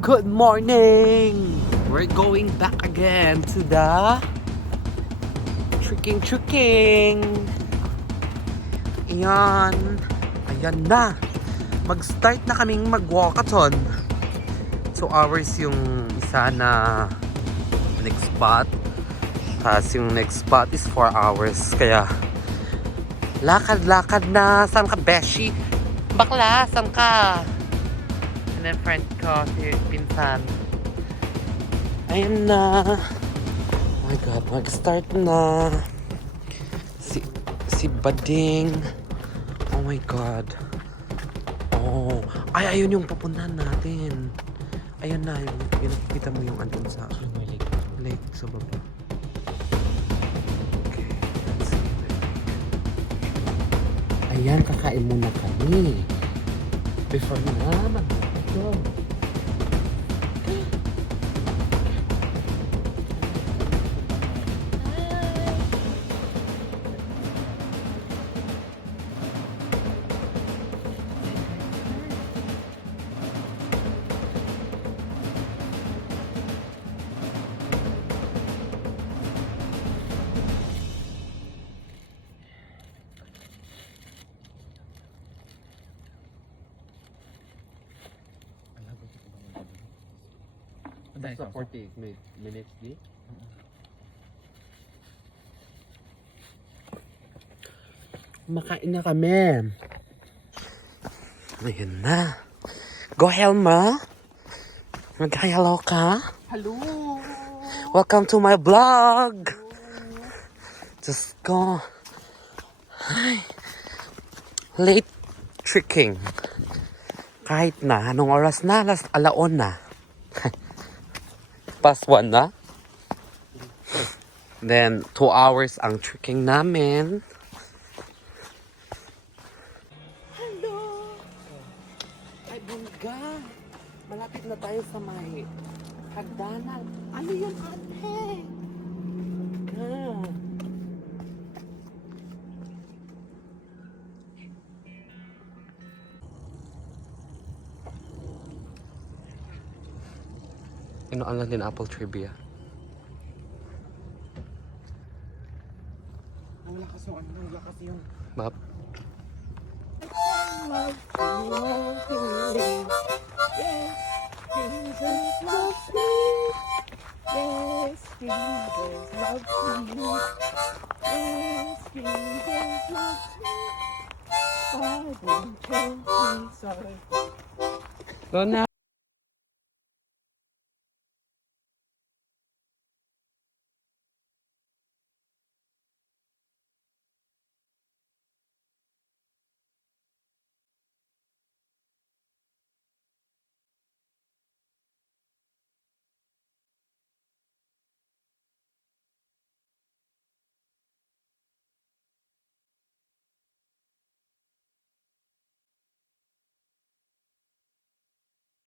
Good morning! We're going back again to the trekking. Ayan na. Mag-start na kaming mag-walkathon. 2 hours yung isa na next spot. Tapos yung next spot is 4 hours. Kaya lakad-lakad na. Saan ka, Beshi? Bakla, saan ka? And then friend ko, si Pinsan. Ayan na. Oh my God, mag-start na. Si Bading. Oh my God. Oh. Ay, ayun yung pupuntahan natin. Ayun na. Yung nakikita mo yung andun sa lake sa baba. Okay. Let's see. Ayan, kakain muna kami. Before na mag-go. Sa 48 minutes di? Makain na kami. Ayan na. Go Helma. Mag-hello ka. Hello. Welcome to my vlog. Just go. Hi. Late trekking. Kahit na. Anong oras na? Alaon na. Past 1 na. Then, 2 hours ang trekking namin. Hello! Ay, bungga. Malapit na tayo sa may hagdanan. Ano yan, ate? Ah. Inoon lang din Apple Trivia. Ang lakas yung Map. Go na.